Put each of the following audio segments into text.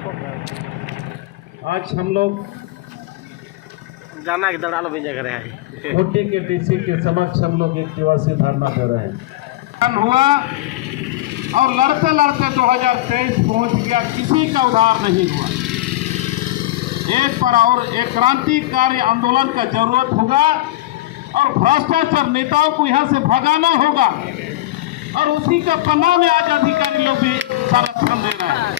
आज हम लोग जाना किधर डालो भी जगह है खूंटी के डीसी के समक्ष हम लोग एक दिवसीय धरना दे रहे हैं। हुआ और लड़ते लड़ते 2023 पहुंच गया, किसी का उद्धार नहीं हुआ। एक पर और एक क्रांतिकारी आंदोलन का जरूरत होगा और भ्रष्टाचार नेताओं को यहाँ से भगाना होगा और उसी का पन्ना में आज अधिकारी लोग भी संरक्षण दे रहे हैं।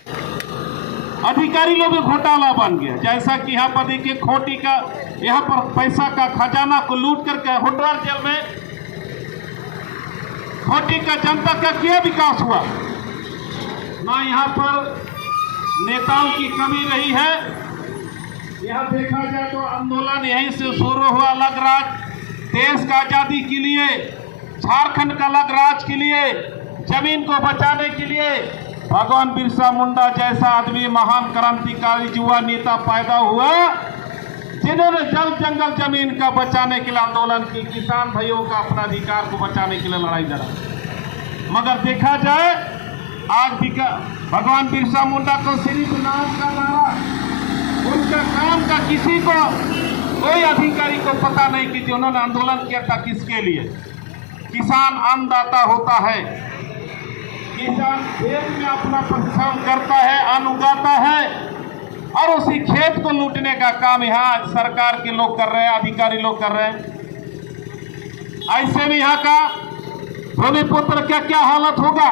अधिकारी लोग भी घोटाला बन गया, जैसा कि यहाँ पर देखिए खोटी का यहाँ पर पैसा का खजाना को लूट करके होटवार जेल में खोटी का जनता का क्या विकास हुआ ना। यहाँ पर नेताओं की कमी रही है। यहाँ देखा जाए तो आंदोलन यहीं से शुरू हुआ, अलग राज देश का आजादी के लिए, झारखंड का अलग राज के लिए, जमीन को बचाने के लिए भगवान बिरसा मुंडा जैसा आदमी महान क्रांतिकारी युवा नेता पैदा हुआ, जिन्होंने जल जंगल जमीन का बचाने के लिए आंदोलन की, किसान भाइयों का अपना अधिकार को बचाने के लिए लड़ाई लड़ा। मगर देखा जाए आज भी भगवान बिरसा मुंडा को सिर्फ नाम का नारा, उनका काम का किसी को कोई अधिकारी को पता नहीं कि जिन्होंने आंदोलन किया था किसके लिए। किसान अन्नदाता होता है, किसान खेत में अपना परिश्रम करता है, अन्न उगाता है और उसी खेत को लूटने का काम यहाँ सरकार के लोग कर रहे हैं, अधिकारी लोग कर रहे हैं। ऐसे में यहाँ का भूमिपुत्र क्या क्या हालत होगा।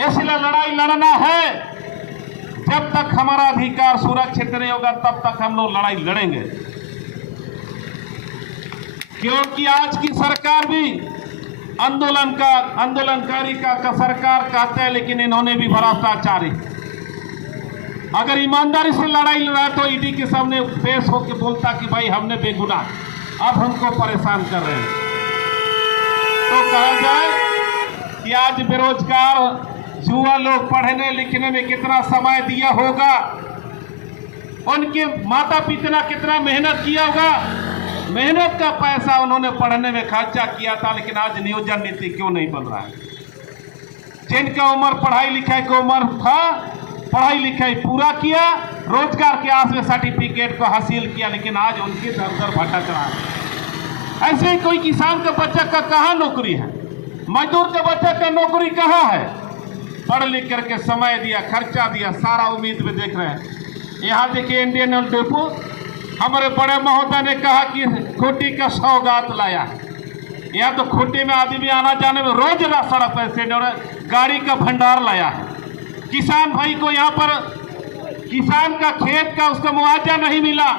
इसलिए लड़ाई लड़ना है। जब तक हमारा अधिकार सुरक्षित नहीं होगा तब तक हम लोग लड़ाई लड़ेंगे, क्योंकि आज की सरकार भी आंदोलनकारी का सरकार कहते हैं, लेकिन इन्होंने भी भ्रष्टाचारी। अगर ईमानदारी से लड़ाई लड़ा तो ईडी के सामने पेश होकर बोलता कि भाई हमने बेगुनाह, अब हमको परेशान कर रहे हैं। तो कहा जाए कि आज बेरोजगार युवा लोग पढ़ने लिखने में कितना समय दिया होगा, उनके माता पिता ने कितना मेहनत किया होगा, मेहनत का पैसा उन्होंने पढ़ने में खर्चा किया था, लेकिन आज नियोजन नीति क्यों नहीं बन रहा है। जिनका उम्र पढ़ाई लिखाई की उम्र था, पढ़ाई लिखाई पूरा किया, रोजगार के आस में सर्टिफिकेट को हासिल किया, लेकिन आज उनके दर दर भटक रहा है। ऐसे ही कोई किसान का बच्चा का कहाँ नौकरी है, मजदूर का बच्चा का नौकरी कहाँ है। पढ़ लिख करके समय दिया, खर्चा दिया, सारा उम्मीद में देख रहे हैं। यहाँ देखिए इंडियन ऑयल डिपो, हमारे बड़े महोदय ने कहा कि खूंटी का सौगात लाया है। यहाँ तो खूंटी में आदमी आना जाने में रोज सड़क पैसे और गाड़ी का भंडार लाया है। किसान भाई को यहाँ पर किसान का खेत का उसका मुआवजा नहीं मिला,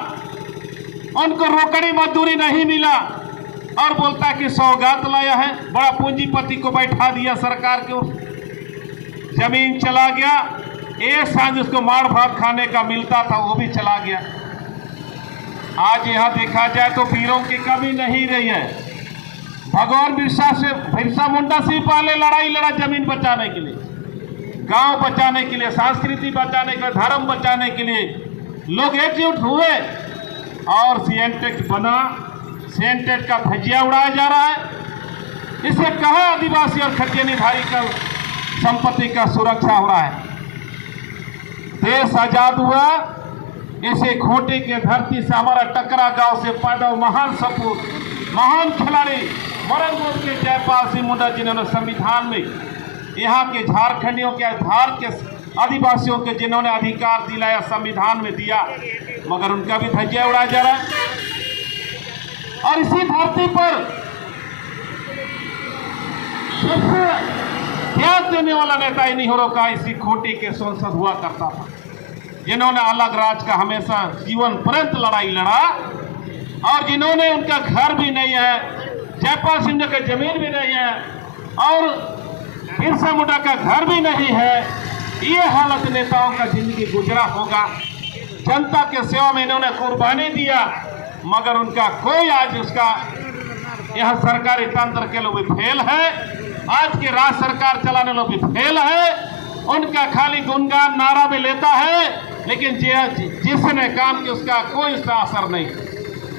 उनको रोकड़ी मजदूरी नहीं मिला और बोलता है कि सौगात लाया है। बड़ा पूंजीपति को बैठा दिया सरकार के, जमीन चला गया, एक सांझ उसको मार भात खाने का मिलता था वो भी चला गया। आज यहाँ देखा जाए तो वीरों की कमी नहीं रही है। भगवान बिरसा मुंडा से पहले लड़ाई लड़ा जमीन बचाने के लिए, गांव बचाने के लिए, संस्कृति बचाने के लिए, धर्म बचाने के लिए लोग एकजुट हुए और सीएनटेक बना। सीएनटेक का धज्जिया उड़ाया जा रहा है। इसे कहा आदिवासी और खटियानीधारी का संपत्ति का सुरक्षा हो रहा है। देश आजाद हुआ, इसे खूंटी के धरती से हमारा टकरा गांव से पैदा महान सपूत, महान खिलाड़ी मरंगोट के जयपाल सिंह मुंडा, जिन्होंने संविधान में यहाँ के झारखंडियों के धार के आदिवासियों के जिन्होंने अधिकार दिलाया, संविधान में दिया, मगर उनका भी धज्जिया उड़ाया जा रहा है। और इसी धरती पर सबसे त्याग देने वाला नेता इन्हीं हो का इसी खूंटी के सांसद हुआ करता था, जिन्होंने अलग राज का हमेशा जीवन पर्यंत लड़ाई लड़ा और जिन्होंने उनका घर भी नहीं है, जयपाल सिंह का जमीन भी नहीं है और बिरसा मुंडा का घर भी नहीं है। ये हालत नेताओं का जिंदगी गुजरा होगा। जनता के सेवा में इन्होंने कुर्बानी दिया, मगर उनका कोई आज उसका यहाँ सरकारी तंत्र के लोग भी फेल है, आज के राज्य सरकार चलाने लोग भी फेल है। उनका खाली गुणगान नारा में लेता है, लेकिन जिसने काम किया उसका कोई उसका असर नहीं।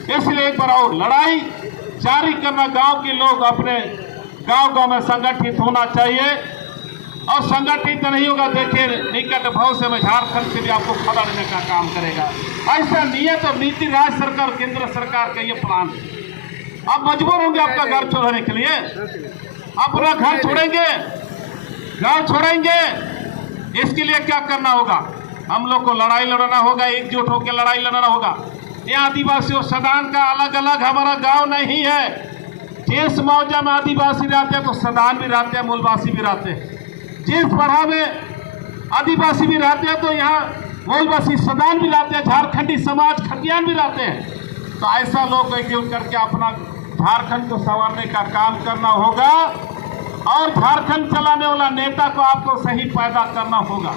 इसलिए एक बार और लड़ाई जारी करना, गांव के लोग अपने गांव-गांव में संगठित होना चाहिए और संगठित नहीं होगा। देखिए निकट भविष्य में झारखंड से भी आपको खदेड़ने का काम करेगा। ऐसा नियत और नीति राज्य सरकार केंद्र सरकार का ये प्लान है। आप मजबूर होंगे आपका घर छोड़ने के लिए, अपना घर छोड़ेंगे, गांव छोड़ेंगे। इसके लिए क्या करना होगा? हम लोग को लड़ाई लड़ना होगा, एकजुट होकर लड़ाई लड़ना होगा। ये आदिवासियों सदान का अलग अलग हमारा गांव नहीं है। जिस मौजा में आदिवासी रहते हैं तो सदान भी रहते हैं, मूलवासी भी रहते हैं। जिस पढ़ा में आदिवासी भी रहते हैं तो यहाँ मूलवासी सदान भी रहते हैं, झारखंडी समाज खतियान भी रहते हैं। तो ऐसा लोग एकजुट करके अपना झारखंड को संवारने का काम करना होगा और झारखंड चलाने वाला नेता को आपको सही पैदा करना होगा।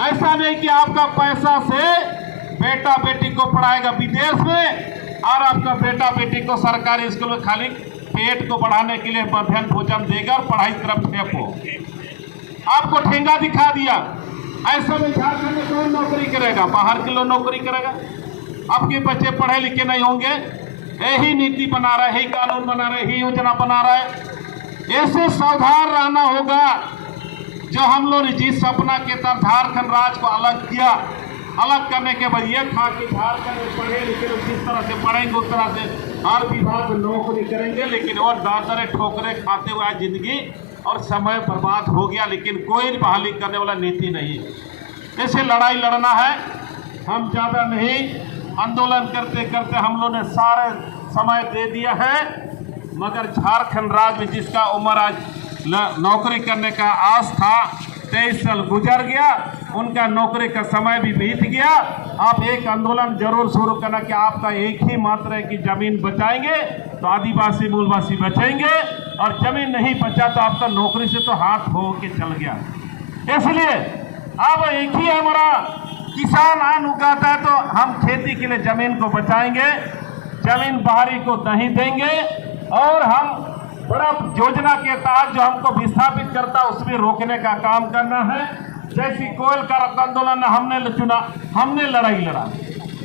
ऐसा नहीं कि आपका पैसा से बेटा बेटी को पढ़ाएगा विदेश में और आपका बेटा बेटी को सरकारी स्कूल में खाली पेट को बढ़ाने के लिए मध्याह्न भोजन देगा और पढ़ाई तरफ फेंको। आपको ठेंगा दिखा दिया। ऐसा में झारखंड में कौन नौकरी करेगा? बाहर के लोग नौकरी करेगा। आपके बच्चे पढ़े लिखे नहीं होंगे। यही नीति बना रहा है, यही कानून बना रहा है, यही योजना बना रहा है। ऐसे सावधान रहना होगा। जो हम लोग ने जिस सपना के तहत झारखंड राज्य को अलग किया, अलग करने के बाद ये था कि झारखंड में पढ़े लिखे लोग जिस तरह से पढ़ेंगे उस तरह से हर विभाग में नौकरी करेंगे। लेकिन और दादरे ठोकरे खाते हुए जिंदगी और समय बर्बाद हो गया। लेकिन कोई बहाली करने वाला नीति नहीं है। ऐसे लड़ाई लड़ना है। हम ज़्यादा नहीं, आंदोलन करते करते हम लोग ने सारे समय दे दिया है। मगर झारखंड राज्य में जिसका उम्र आज नौकरी करने का आस था 23 साल गुजर गया, उनका नौकरी का समय भी बीत गया। आप एक आंदोलन जरूर शुरू करना कि आपका एक ही मात्र है कि जमीन बचाएंगे तो आदिवासी मूलवासी बचेंगे और जमीन नहीं बचा तो आपका नौकरी से तो हाथ हो के चल गया। इसलिए अब एक ही हमारा किसान अन्न उगाता है तो हम खेती के लिए जमीन को बचाएंगे, जमीन बाहरी को नहीं देंगे और हम बड़ा योजना के तहत जो हमको विस्थापित करता है उसमें रोकने का काम करना है। जैसी कोयल का आंदोलन हमने चुना, हमने लड़ाई लड़ा,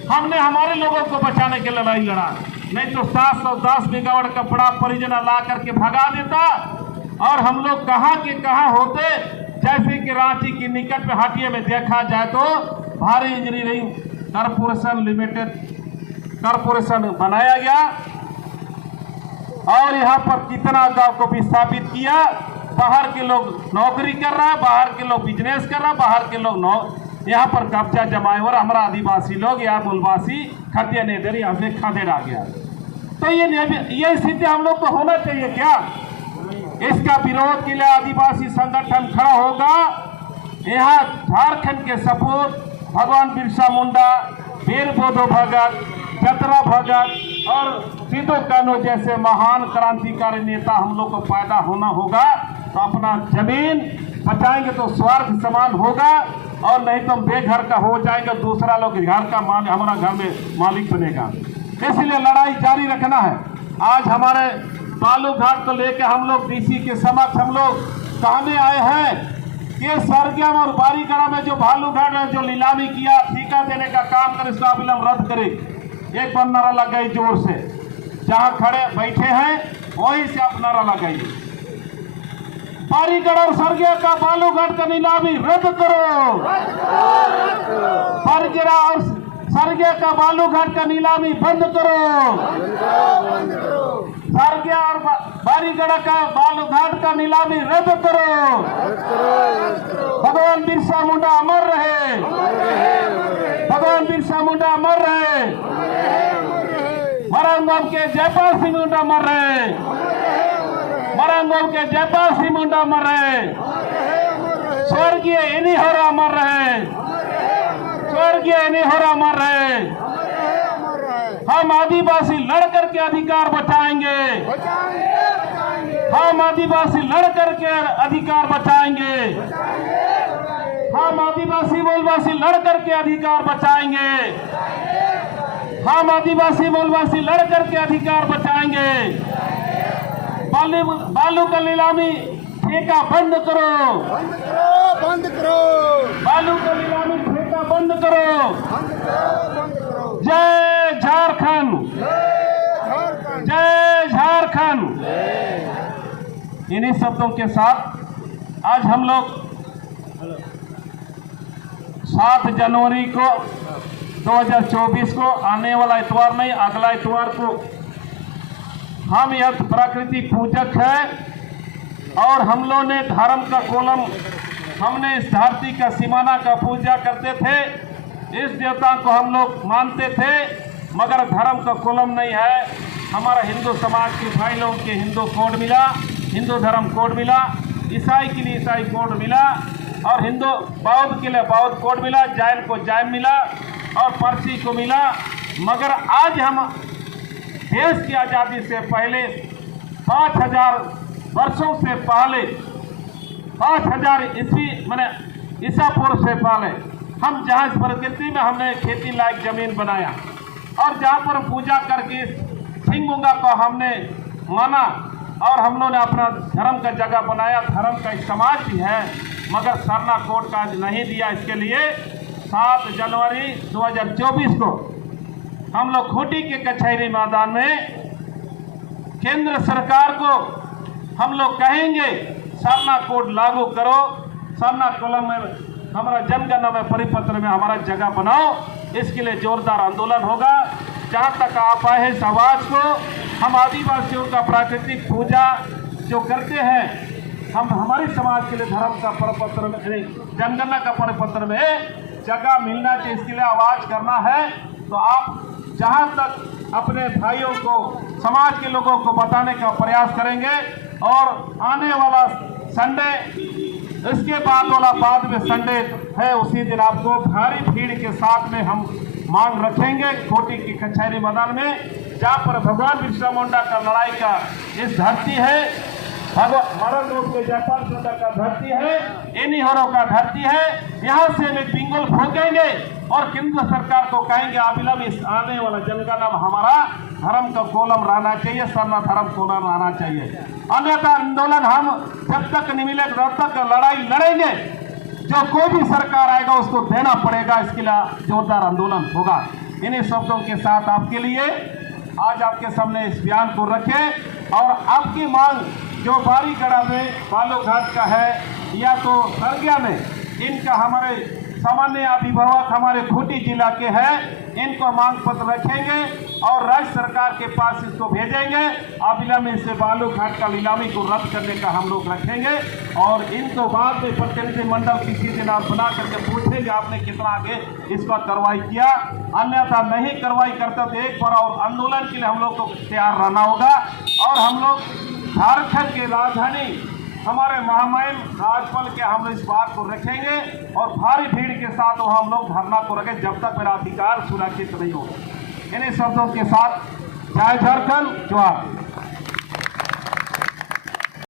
हमने हमारे लोगों को बचाने के लड़ाई लड़ा। नहीं तो 710 मेगावाट का बड़ा परियोजना ला करके भगा देता और हम लोग कहाँ के कहाँ होते। जैसे कि रांची की निकट में हटिया में देखा जाए तो भारी इंजीनियरिंग कॉरपोरेशन लिमिटेड कॉरपोरेशन बनाया गया और यहाँ पर कितना गांव को विस्थापित किया। बाहर के लोग नौकरी कर रहा है, बाहर के लोग बिजनेस कर रहा है, बाहर के लोग यहाँ पर कब्जा जमाए और हमारा आदिवासी लोग या मूलवासी खतिया नेदर यहाँ से खदेड़ा गया। तो ये स्थिति हम लोग को होना चाहिए क्या? इसका विरोध के लिए आदिवासी संगठन खड़ा होगा। यहाँ झारखंड के सपूत भगवान बिरसा मुंडा, वीर बोधो भगत, जतरा भगत और सिद्धू कान्हू जैसे महान क्रांतिकारी नेता हम लोग को पैदा होना होगा। तो अपना जमीन बचाएंगे तो स्वर्ग समान होगा और नहीं तो बेघर का हो जाएगा, दूसरा लोग घर का मालिक हमारा घर में मालिक बनेगा। इसलिए लड़ाई जारी रखना है। आज हमारे बालूघाट को लेकर हम लोग डीसी के समक्ष हम लोग कहने आए हैं कि सरगम और बारीगढ़ा में जो बालूघाट है जो नीलामी किया, ठेका देने का काम कर इसका अविलंब रद्द करे। एक बार नारा लगाई जोर से, जहां खड़े बैठे हैं वहीं से आप नारा लगाइए। बारीगढ़ और सरगिया का बालूघाट का नीलामी रद्द करो। बारीगढ़ और सरगिया का बालूघाट का नीलामी बंद करो। सरगिया और बारीगढ़ का बालूघाट का नीलामी रद्द करो। भगवान बिरसा मुंडा अमर रहे, भगवान बिरसा मुंडा अमर रहे, मरंगम के जयपाल सिंह मुंडा मर रहे, मरंगम के जयपाल सिंह मुंडा मर रहे, स्वर्गीय इन्हीं होरा मर रहे, स्वर्गीय इन्हीं होरा मर रहे। हम आदिवासी लड़ करके अधिकार बचाएंगे, हम आदिवासी लड़ करके अधिकार बचाएंगे, हम आदिवासी मूलवासी लड़ करके अधिकार बचाएंगे, हम आदिवासी मूलवासी लड़ करके अधिकार बचाएंगे। बालू का नीलामी ठेका बंद करो, बंद करो, बालू का नीलामी ठेका बंद करो। जय झारखंड, जय झारखंड। इन्हीं शब्दों के साथ आज हम लोग 7 जनवरी को 2024 को आने वाला इतवार नहीं, अगला इतवार को हम यह प्रकृति पूजक है और हम लोग ने धर्म का कोलम, हमने इस धरती का सीमाना का पूजा करते थे, इस देवता को हम लोग मानते थे, मगर धर्म का कोलम नहीं है। हमारा हिंदू समाज के भाई लोगों के हिंदू कोड मिला, हिंदू धर्म कोड मिला, ईसाई के लिए ईसाई कोड मिला और हिंदू बौद्ध के लिए बौद्ध कोड मिला, जैन को जैन मिला और पारसी को मिला। मगर आज हम देश की आज़ादी से पहले 5000 वर्षों से पहले 5000 ईस्वी मैंने ईसा पूर्व से पहले हम जहाँ इस प्रकृति में हमने खेती लायक जमीन बनाया और जहाँ पर पूजा करके सिंगुंगा को हमने माना और हम लोगों ने अपना धर्म का जगह बनाया। धर्म का एक समाज भी है, मगर सरना कोड का नहीं दिया। इसके लिए 7 जनवरी 2024 को हम लोग खूंटी के कचहरी मैदान में केंद्र सरकार को हम लोग कहेंगे सरना कोड लागू करो, सरना कोलम में हमारा जनगणना में परिपत्र में हमारा जगह बनाओ। इसके लिए जोरदार आंदोलन होगा। जहाँ तक आप आए इस आवाज़ को, हम आदिवासियों का प्राकृतिक पूजा जो करते हैं, हम हमारे समाज के लिए धर्म का परिपत्र में, जनगणना का परिपत्र में जगह मिलना चाहिए, इसके लिए आवाज़ करना है। तो आप जहाँ तक अपने भाइयों को, समाज के लोगों को बताने का प्रयास करेंगे और आने वाला संडे, इसके बाद में संडे है, उसी दिन आपको भारी भीड़ के साथ में हम मांग रखेंगे खूंटी की कचहरी मैदान में, जहाँ पर भगवान बिरसा मुंडा का लड़ाई का इस धरती है, भगवान मरण रूप के जयपाल मुंडा का धरती है, इन्हीं हरों का धरती है। यहाँ से वे बिंगुल फूकेंगे और केंद्र सरकार को कहेंगे अविलंब इस आने वाला जनगणना में हमारा धर्म का कोलम रहना चाहिए, सरना धर्म कोलम रहना चाहिए। अन्यथा आंदोलन हम जब तक नहीं मिले तब तक लड़ाई लड़ेंगे। जो कोई भी सरकार आएगा उसको देना पड़ेगा, इसके लिए जोरदार आंदोलन होगा। इन्हीं शब्दों के साथ आपके लिए आज आपके सामने इस बयान को रखें और आपकी मांग जो बारीगढ़ा में बालूघाट का है या तो सरगिया में, इनका हमारे सामान्य अभिभावक हमारे खूंटी जिला के हैं, इनको मांग पत्र रखेंगे और राज्य सरकार के पास इसको भेजेंगे। अविलंब से बालूघाट का नीलामी को रद्द करने का हम लोग रखेंगे और इनको बाद में प्रतिनिधि मंडल किसी दिन आप बना करके पूछेंगे आपने कितना आगे इस पर कार्रवाई किया। अन्यथा नहीं कार्रवाई करता तो एक बार और आंदोलन के लिए हम लोग को तैयार रहना होगा। और हम लोग झारखंड की राजधानी हमारे महामहिम राज्यपाल के हम इस बात को रखेंगे और भारी भीड़ के साथ वो हम लोग धरना को रखें जब तक मेरा अधिकार सुरक्षित नहीं हो। इन्हीं शब्दों के साथ जय झारखंड, जोहार।